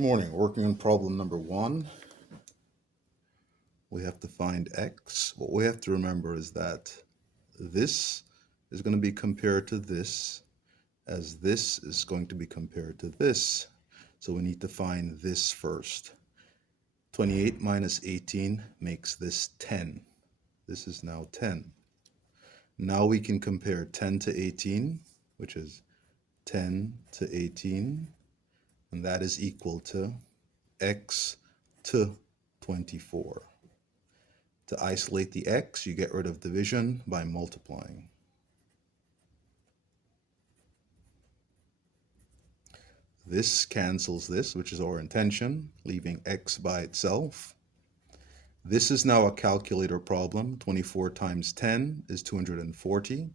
Good morning. Working on problem number 1. We have to find x. What we have to remember is that this is going to be compared to this, as this is going to be compared to this. So we need to find this first. 28 minus 18 makes this 10. This is now 10. Now we can compare 10 to 18, which is 10 to 18, and that is equal to x to 24. To isolate the x, you get rid of division by multiplying. This cancels this, which is our intention, leaving x by itself. This is now a calculator problem. 24 times 10 is 240,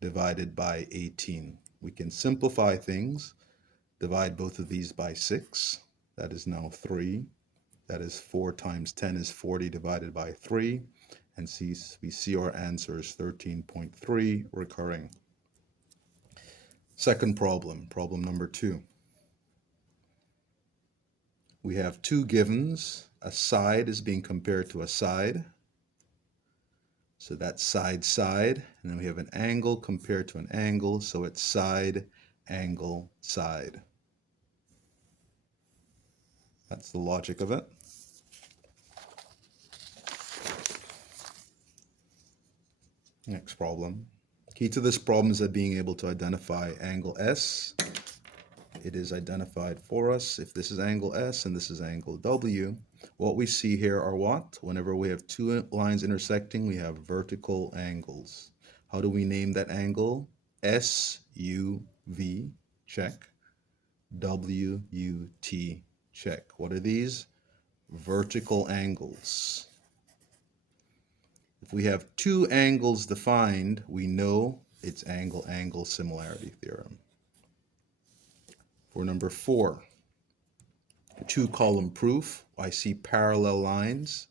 divided by 18. We can simplify things. Divide both of these by 6. That is now 3. That is 4 times 10 is 40 divided by 3. And we see our answer is 13.3 recurring. Second problem, problem number 2. We have two givens. A side is being compared to a side. So that's side, side. And then we have an angle compared to an angle. So it's side, angle, side. That's the logic of it. Next problem. Key to this problem is that being able to identify angle S. It is identified for us. If this is angle S and this is angle W, what we see here are what? Whenever we have two lines intersecting, we have vertical angles. How do we name that angle? S-U-V, check. W-U-T, check. What are these? Vertical angles. If we have two angles defined, we know it's angle-angle similarity theorem. For number 4, two-column proof, I see parallel lines.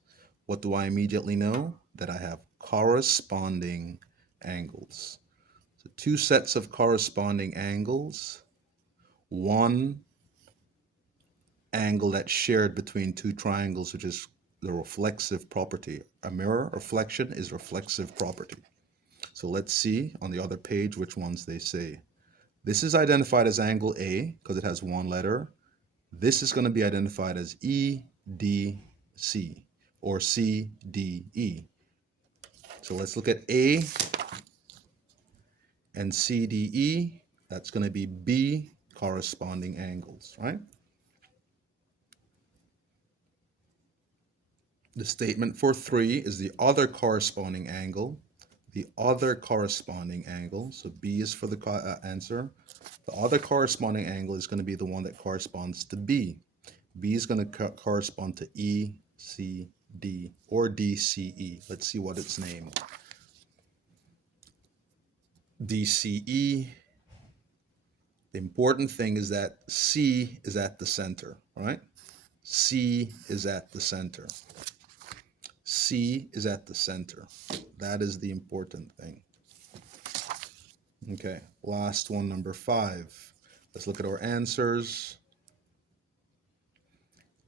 What do I immediately know? That I have corresponding angles. So two sets of corresponding angles. One angle that's shared between two triangles, which is the reflexive property. A mirror reflection is reflexive property. So let's see on the other page which ones they say. This is identified as angle A because it has one letter. This is going to be identified as EDC or CDE. So let's look at A and CDE. That's going to be B corresponding angles, right? The statement for 3 is the other corresponding angle. The other corresponding angle, so B is for the answer. The other corresponding angle is going to be the one that corresponds to B. B is going to correspond to ECD or DCE. Let's see what it's named. DCE. The important thing is that C is at the center, right? C is at the center. C is at the center. That is the important thing. Okay, last one, number 5. Let's look at our answers.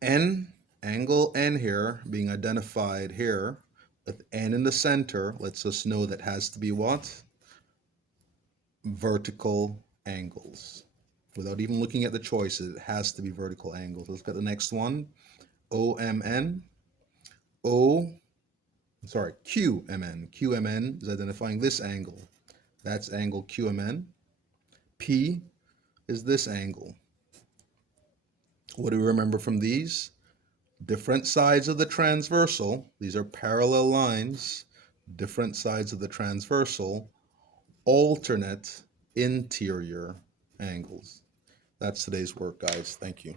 N, angle N here, being identified here with N in the center, lets us know that has to be what? Vertical angles. Without even looking at the choices, it has to be vertical angles. Let's look at the next one. OMN. QMN. QMN is identifying this angle. That's angle QMN. P is this angle. What do we remember from these? Different sides of the transversal. These are parallel lines. Different sides of the transversal. Alternate interior angles. That's today's work, guys. Thank you.